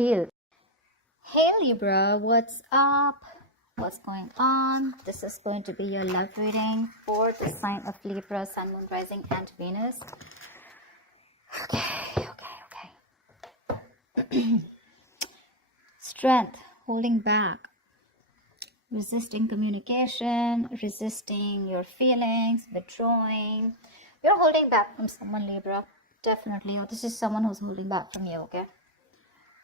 heal. Hey Libra, what's up? What's going on? This is going to be your love reading for the sign of Libra, Sun, Moon, Rising, and Venus. Okay. Strength, holding back, resisting communication, resisting your feelings, withdrawing. You're holding back from someone, Libra. Definitely. Or this is someone who's holding back from you, okay?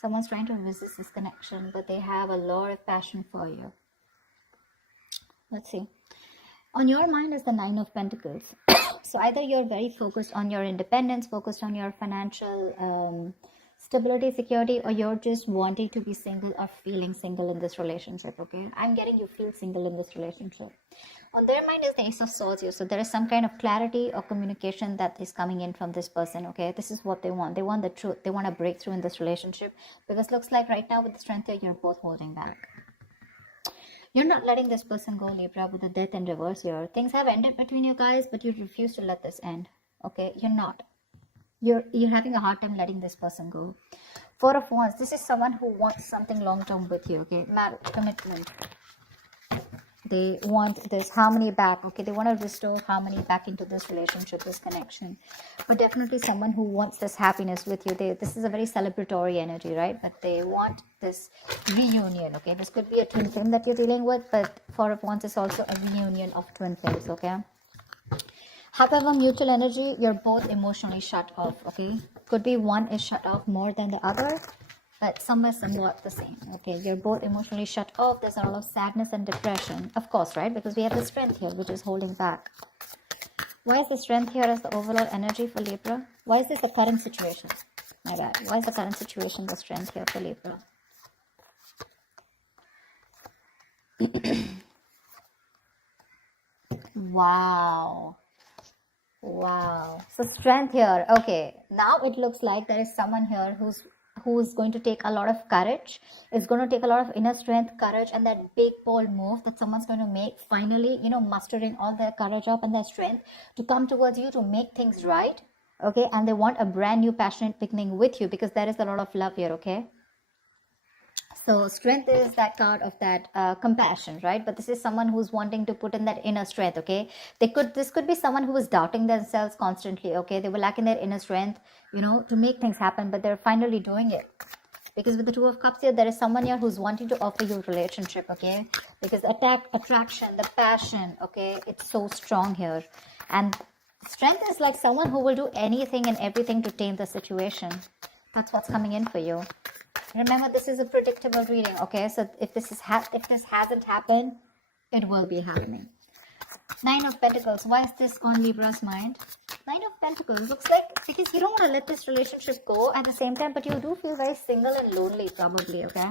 Someone's trying to resist this connection, but they have a lot of passion for you. Let's see. On your mind is the Nine of Pentacles. So either you're very focused on your independence, focused on your financial stability, security, or you're just wanting to be single or feeling single in this relationship, okay? I'm getting you feel single in this relationship. On their mind is the Ace of Swords here. So there is some kind of clarity or communication that is coming in from this person, okay? This is what they want. They want the truth. They want a breakthrough in this relationship, because looks like right now with the Strength here, you're both holding back. You're not letting this person go, Libra, with the Death in reverse here. Things have ended between you guys, but you refuse to let this end, okay? You're not. You're having a hard time letting this person go. Four of Wands. This is someone who wants something long-term with you, okay? Marriage, commitment. They want this harmony back, okay? They want to restore harmony back into this relationship, this connection. But definitely someone who wants this happiness with you. This is a very celebratory energy, right? But they want this reunion, okay? This could be a twin flame that you're dealing with, but Four of Wands is also a reunion of twin flames, okay? However, mutual energy, you're both emotionally shut off, okay? Could be one is shut off more than the other, but somewhat the same, okay? You're both emotionally shut off. There's a lot of sadness and depression, of course, right? Because we have the Strength here, which is holding back. Why is the Strength here as the overall energy for Libra? Why is this the current situation? My bad. Why is the current situation the Strength here for Libra? Wow. So Strength here. Okay. Now it looks like there is someone here who's going to take a lot of courage. It's going to take a lot of inner strength, courage, and that big bold move that someone's going to make, finally, mustering all their courage up and their strength to come towards you to make things right. Okay. And they want a brand new passionate beginning with you, because there is a lot of love here. Okay. So Strength is that card of that compassion, right? But this is someone who's wanting to put in that inner strength, okay? This could be someone who is doubting themselves constantly, okay? They were lacking their inner strength, to make things happen, but they're finally doing it. Because with the Two of Cups here, there is someone here who's wanting to offer you a relationship, okay? Because attraction, the passion, okay? It's so strong here. And Strength is like someone who will do anything and everything to tame the situation. That's what's coming in for you. Remember, this is a predictable reading, okay? So if this hasn't happened, it will be happening. Nine of Pentacles. Why is this on Libra's mind? Nine of Pentacles. Looks like because you don't want to let this relationship go at the same time, but you do feel very single and lonely probably, okay?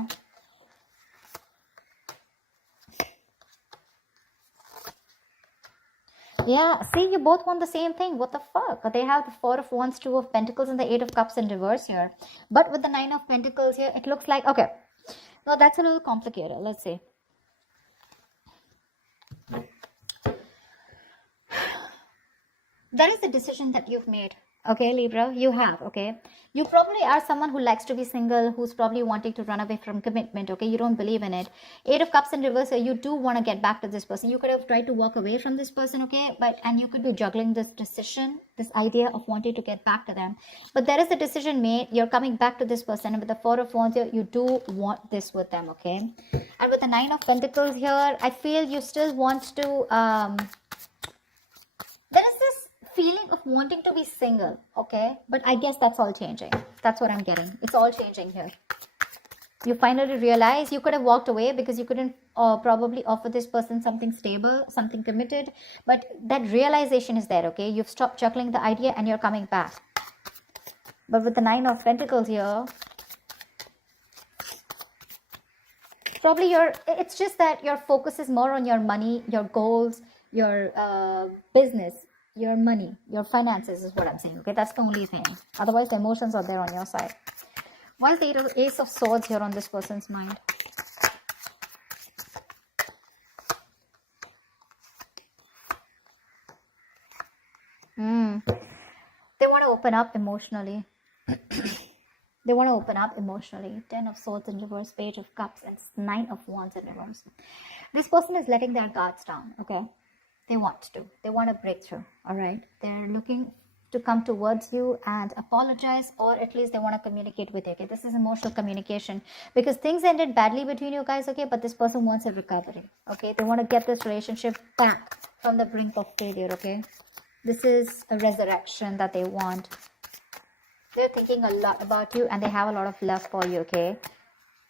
Yeah, see, you both want the same thing. What the fuck? They have the Four of Wands, Two of Pentacles, and the Eight of Cups in reverse here. But with the Nine of Pentacles here, it looks like, okay, no, that's a little complicated. Let's see. There is a decision that you've made. Okay, Libra, you have, okay? You probably are someone who likes to be single, who's probably wanting to run away from commitment, okay? You don't believe in it. Eight of Cups in reverse, you do want to get back to this person. You could have tried to walk away from this person, okay? And you could be juggling this decision, this idea of wanting to get back to them. But there is a decision made. You're coming back to this person. And with the Four of Wands here, you do want this with them, okay? And with the Nine of Pentacles here, I feel you still want to... there is this feeling of wanting to be single, okay? But I guess that's all changing. That's what I'm getting. It's all changing here. You finally realize you could have walked away because you couldn't probably offer this person something stable, something committed. But that realization is there, okay? You've stopped juggling the idea and you're coming back. But with the Nine of Pentacles here, probably it's just that your focus is more on your money, your goals, your business, your money, your finances is what I'm saying, okay? That's the only thing. Otherwise, the emotions are there on your side. Why is the Ace of Swords here on this person's mind? They want to open up emotionally. They want to open up emotionally. 10 of Swords in reverse, Page of Cups, and 9 of Wands in reverse. This person is letting their guards down, okay? They want to. They want a breakthrough, all right? They're looking to come towards you and apologize, or at least they want to communicate with you, okay? This is emotional communication because things ended badly between you guys, okay? But this person wants a recovery, okay? They want to get this relationship back from the brink of failure, okay? This is a resurrection that they want. They're thinking a lot about you and they have a lot of love for you, okay?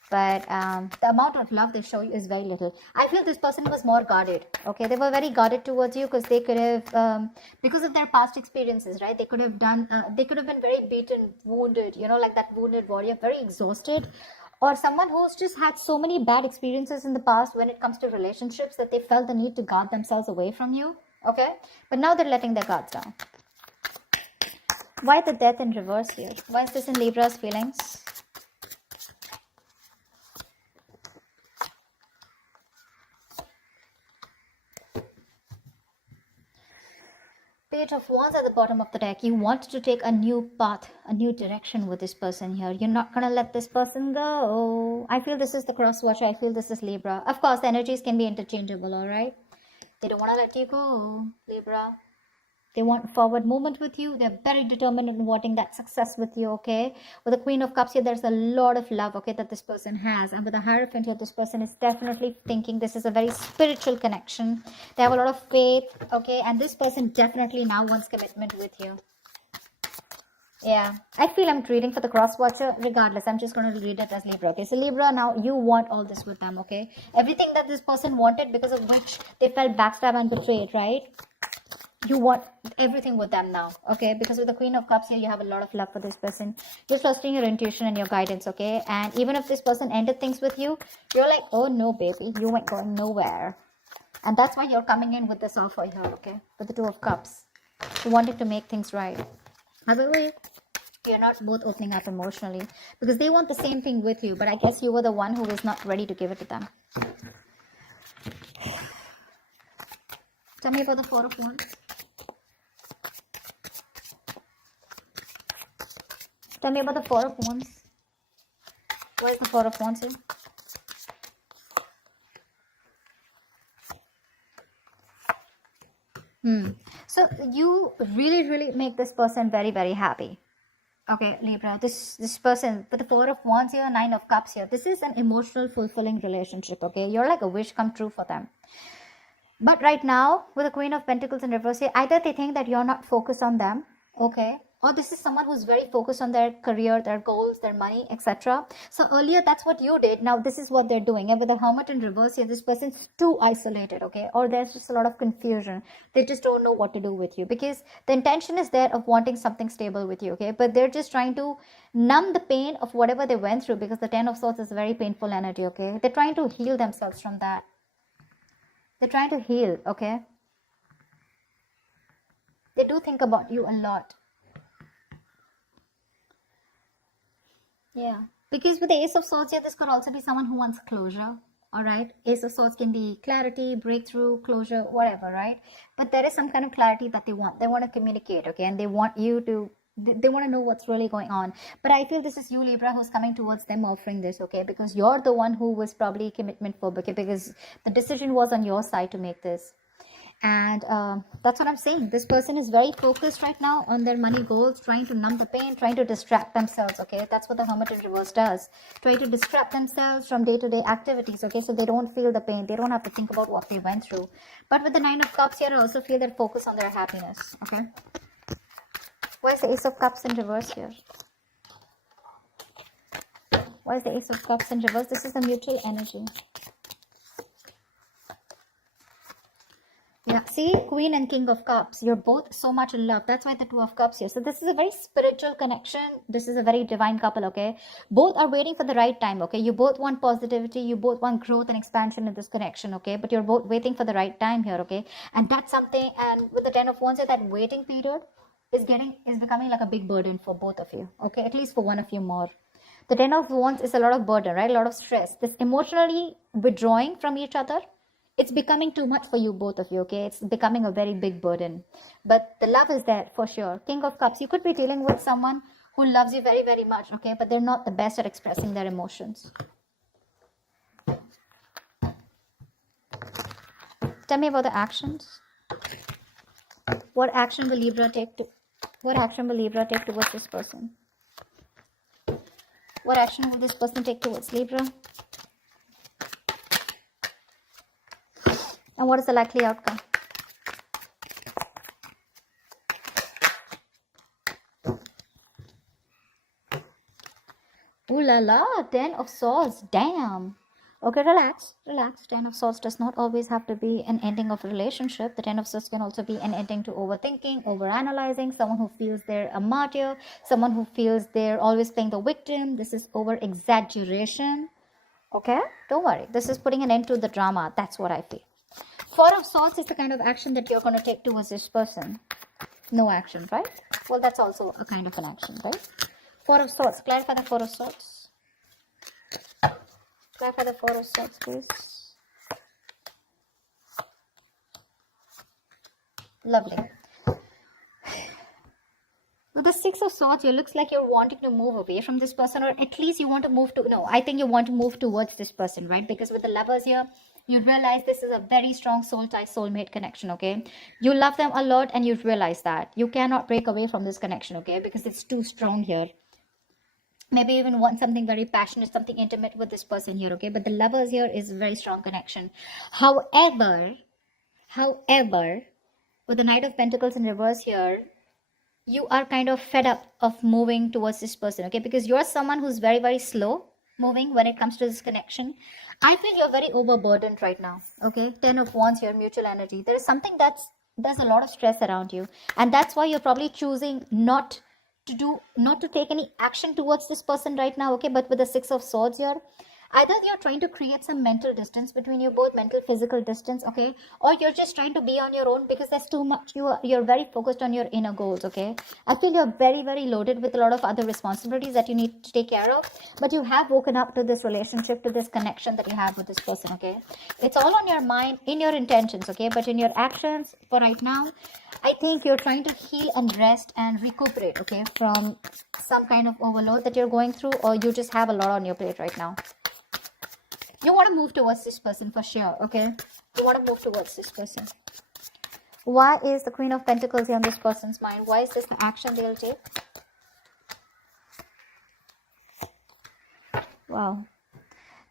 But the amount of love they show you is very little. I feel this person was more guarded, okay? They were very guarded towards you because they could have, because of their past experiences, right? They could have done, they could have been very beaten, wounded, you know, like that wounded warrior, very exhausted. Or someone who's just had so many bad experiences in the past when it comes to relationships that they felt the need to guard themselves away from you, okay? But now they're letting their guards down. Why the Death in reverse here? Why is this in Libra's feelings? Page of Wands at the bottom of the deck. You want to take a new path, a new direction with this person here. You're not going to let this person go. I feel this is the cross watcher. I feel this is Libra. Of course, the energies can be interchangeable, all right? They don't want to let you go, Libra. They want forward movement with you. They're very determined in wanting that success with you, okay? With the Queen of Cups here, there's a lot of love, okay, that this person has. And with the Hierophant here, this person is definitely thinking this is a very spiritual connection. They have a lot of faith, okay? And this person definitely now wants commitment with you. Yeah, I feel I'm reading for the cross watcher. Regardless, I'm just going to read it as Libra, okay? So Libra, now you want all this with them, okay? Everything that this person wanted, because of which they felt backstabbed and betrayed, right? You want everything with them now, okay? Because with the Queen of Cups here, you have a lot of love for this person. You're trusting your intuition and your guidance, okay? And even if this person ended things with you, you're like, oh no, baby, you ain't going nowhere. And that's why you're coming in with this offer here, okay? With the Two of Cups. You wanted to make things right. By the way, you're not both opening up emotionally because they want the same thing with you, but I guess you were the one who is not ready to give it to them. Tell me about the Four of Wands. Tell me about the Four of Wands. Why is the Four of Wands here? So you really make this person very happy. Okay, Libra, this person with the Four of Wands here, Nine of Cups here. This is an emotional fulfilling relationship, okay? You're like a wish come true for them. But right now, with the Queen of Pentacles in reverse here, either they think that you're not focused on them, okay? Or this is someone who's very focused on their career, their goals, their money, etc. So earlier, that's what you did. Now, this is what they're doing. And with the Hermit in reverse here, this person's too isolated, okay? Or there's just a lot of confusion. They just don't know what to do with you. Because the intention is there of wanting something stable with you, okay? But they're just trying to numb the pain of whatever they went through. Because the Ten of Swords is a very painful energy, okay? They're trying to heal themselves from that. They're trying to heal, okay? They do think about you a lot. Yeah, because with the Ace of Swords here, this could also be someone who wants closure, all right? Ace of Swords can be clarity, breakthrough, closure, whatever, right? But there is some kind of clarity that they want. They want to communicate, okay? And they want you to, they want to know what's really going on. But I feel this is you, Libra, who's coming towards them offering this, okay? Because you're the one who was probably commitment phobic, okay? Because the decision was on your side to make this. And that's what I'm saying. This person is very focused right now on their money goals, trying to numb the pain, trying to distract themselves, okay? That's what the Hermit in reverse does. Try to distract themselves from day-to-day activities, okay? So they don't feel the pain. They don't have to think about what they went through. But with the Nine of Cups here, I also feel that focus on their happiness, okay? Why is the Ace of Cups in reverse here? Why is the Ace of Cups in reverse? This is the mutual energy. Yeah, see, Queen and King of Cups, you're both so much in love. That's why the Two of Cups here. So this is a very spiritual connection. This is a very divine couple, okay? Both are waiting for the right time, okay? You both want positivity. You both want growth and expansion in this connection, okay? But you're both waiting for the right time here, okay? And that's something, and with the Ten of Wands here, that waiting period is becoming like a big burden for both of you, okay? At least for one of you more. The Ten of Wands is a lot of burden, right? A lot of stress. This emotionally withdrawing from each other, it's becoming too much for you, both of you, okay? It's becoming a very big burden. But the love is there for sure. King of Cups, you could be dealing with someone who loves you very, very much, okay? But they're not the best at expressing their emotions. Tell me about the actions. What action will Libra take towards this person? What action will this person take towards Libra? And what is the likely outcome? Ooh la la, 10 of Swords, damn. Okay, relax. 10 of Swords does not always have to be an ending of a relationship. The 10 of Swords can also be an ending to overthinking, overanalyzing, someone who feels they're a martyr, someone who feels they're always playing the victim. This is over-exaggeration. Okay, don't worry. This is putting an end to the drama. That's what I feel. 4 of Swords is the kind of action that you're going to take towards this person. No action, right? Well, that's also a kind of an action, right? 4 of Swords. Clarify the 4 of Swords. Clarify the 4 of Swords, please. Lovely. With the 6 of Swords, it looks like you're wanting to move away from this person, or at least you want to move to... No, I think you want to move towards this person, right? Because with the Lovers here, you realize this is a very strong soul tie, soulmate connection, okay? You love them a lot and you realize that. You cannot break away from this connection, okay? Because it's too strong here. Maybe even want something very passionate, something intimate with this person here, okay? But the Lovers here is a very strong connection. However, with the Knight of Pentacles in reverse here, you are kind of fed up of moving towards this person, okay? Because you're someone who's very, very slow moving when it comes to this connection. I feel you're very overburdened right now, okay? 10 of Wands here, mutual energy. There is something there's a lot of stress around you. And that's why you're probably choosing not to take any action towards this person right now, okay? But with the 6 of Swords here, either you're trying to create some mental distance between you both, mental, physical distance, okay? Or you're just trying to be on your own because there's too much, you're very focused on your inner goals, okay? I feel you're very, very loaded with a lot of other responsibilities that you need to take care of, but you have woken up to this relationship, to this connection that you have with this person, okay? It's all on your mind, in your intentions, okay? But in your actions, for right now, I think you're trying to heal and rest and recuperate, okay? From some kind of overload that you're going through, or you just have a lot on your plate right now. You want to move towards this person for sure, okay? You want to move towards this person. Why is the Queen of Pentacles here on this person's mind? Why is this the action they'll take? Wow.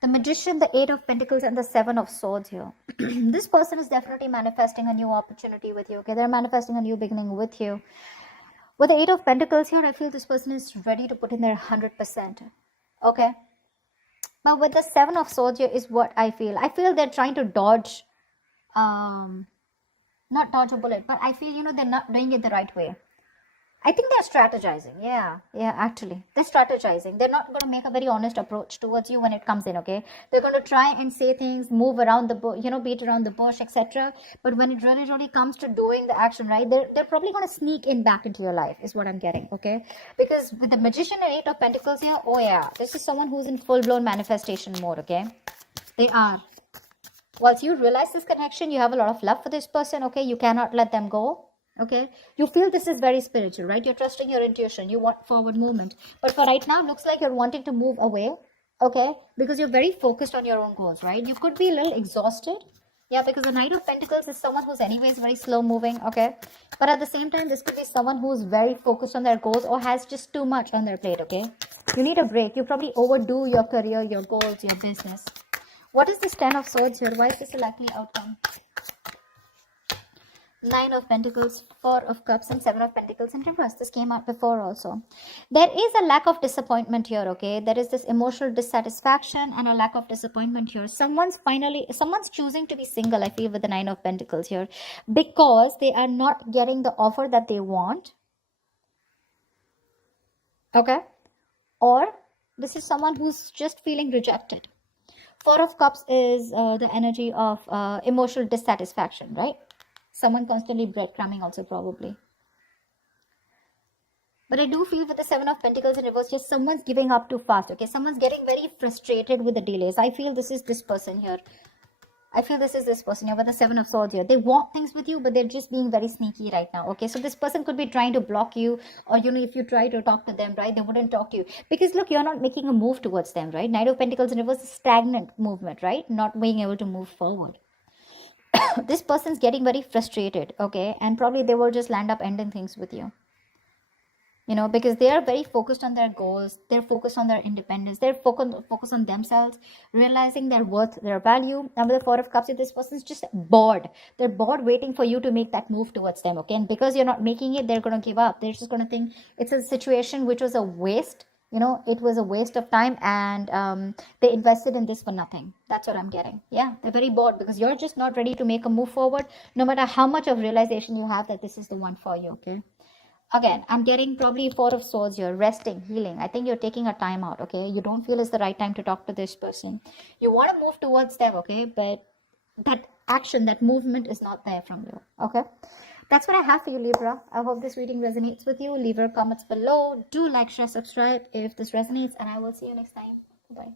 The Magician, the 8 of Pentacles, and the 7 of Swords here. This person is definitely manifesting a new opportunity with you, okay? They're manifesting a new beginning with you. With the 8 of Pentacles here, I feel this person is ready to put in their 100%, okay? But with the 7 of Swords here is what I feel. I feel they're trying to dodge, not dodge a bullet, but I feel, they're not doing it the right way. I think they're strategizing. Yeah, actually. They're strategizing. They're not going to make a very honest approach towards you when it comes in, okay? They're going to try and say things, move around the bush, beat around the bush, etc. But when it really, really comes to doing the action, right, they're probably going to sneak in back into your life, is what I'm getting, okay? Because with the Magician and 8 of Pentacles here, oh yeah, this is someone who's in full-blown manifestation mode, okay? They are. Once you realize this connection, you have a lot of love for this person, okay? You cannot let them go. Okay, you feel this is very spiritual, right? You're trusting your intuition. You want forward movement. But for right now, looks like you're wanting to move away, okay? Because you're very focused on your own goals, right? You could be a little exhausted. Yeah, because the Knight of Pentacles is someone who's anyways very slow moving, okay? But at the same time, this could be someone who's very focused on their goals or has just too much on their plate, okay? You need a break. You probably overdo your career, your goals, your business. What is this 10 of Swords here? Why is this a likely outcome? 9 of Pentacles, 4 of Cups, and 7 of Pentacles in reverse. This came out before also. There is a lack of disappointment here, okay? There is this emotional dissatisfaction and a lack of disappointment here. Someone's choosing to be single, I feel, with the 9 of Pentacles here, because they are not getting the offer that they want, okay? Or this is someone who's just feeling rejected. 4 of Cups is the energy of emotional dissatisfaction, right? Someone constantly breadcrumbing also probably. But I do feel with the 7 of Pentacles in reverse, just someone's giving up too fast, okay? Someone's getting very frustrated with the delays. I feel this is this person here. I feel this is this person. You're with the Seven of Swords here. They want things with you, but they're just being very sneaky right now. Okay, so this person could be trying to block you, or if you try to talk to them, right, they wouldn't talk to you because look, you're not making a move towards them, right? Knight of Pentacles in reverse is stagnant movement, right? Not being able to move forward. This person's getting very frustrated, okay, and probably they will just land up ending things with you. Because they are very focused on their goals, they're focused on their independence, they're focused on themselves, realizing their worth, their value. And with the Four of Cups, this person's just bored. They're bored waiting for you to make that move towards them, okay? And because you're not making it, they're going to give up. They're just going to think it's a situation which was a waste. It was a waste of time, and they invested in this for nothing. That's what I'm getting. Yeah, they're very bored because you're just not ready to make a move forward, no matter how much of realization you have that this is the one for you, okay? Again, I'm getting probably Four of Swords here, resting, healing. I think you're taking a time out, okay? You don't feel it's the right time to talk to this person. You want to move towards them, okay? But that action, that movement is not there from you, okay? That's what I have for you, Libra. I hope this reading resonates with you. Leave your comments below. Do like, share, subscribe if this resonates, and I will see you next time. Bye.